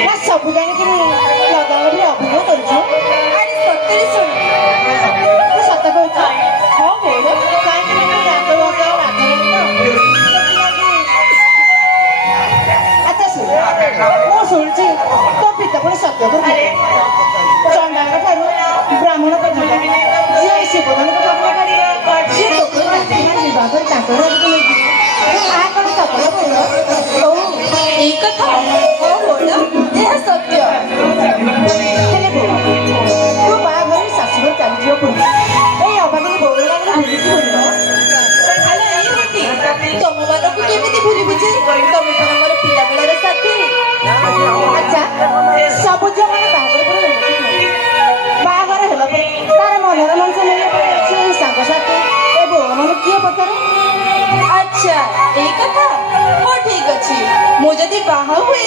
ନା ସବୁ ଜାଣିକି ଲଗାଲ ବି ଅଭିନୟ କରୁଛୁ। ଆରେ ସତରେ ଶୁଣ ତୁ ସତ କହୁଛୁ? ହଁ ବୋଲ, କାହିଁକି ନା ମୁଁ ରାଗ ଭାତ ରାଗରେ ଆଚ୍ଛା ଶୁଣ, ମୁଁ ଶୁଣୁଛି ତୋ ପିତା ପୁଣି ସତ୍ୟ କରୁଛି ଚଣ୍ଡାଙ୍କ ଠାରୁ ବ୍ରାହ୍ମଣ ପର୍ଯ୍ୟନ୍ତ ଯିଏ ଶିବଧନକୁ ସ୍ୱପ୍ନ କରି ଯିଏ ତୋକୁ ରାତିମାନେ ବିବାହ କରି ତାଙ୍କର ଆଗକୁ ନେଇଯିବ ତାହା କଣ ସତ କହୁଛ? ଓ ଏଇ କଥା ହଁ ବୋଲ ଏହା ସତ୍ୟ। ହେଲେ ବୋଉ ତୁ ବାହାଘର ଶାଶୁଘର ଚାଲିଯିବ ପୁଣି ଏଇ ଅଭାବୀ ବୋଉ ମାନେ ଭୁଲିକି ଭୁଲିବ। ଆଲୋ ଏଇ ହଟି ତମମାନଙ୍କୁ କେମିତି ଭୁଲିବି ଯେ ତମେ ପରା ମୋର ପିଲାବେଳର ସାଥୀ। ଆଚ୍ଛା ସବୁ ଝିଅ ମାନେ ବାହାଘର ପରେ ବାହାଘର ହେଲା ପରେ ତାର ମନର ମଣିଷ ମିଳିବା ସେ ସାଙ୍ଗସାଥି ଏ ବୋଉ ମାନେ କିଏ ପଚାରେ? ଆଚ୍ଛା ଏଇ କଥା ହଁ ଠିକ ଅଛି ମୁଁ ଯଦି ବାହା ହୁଏ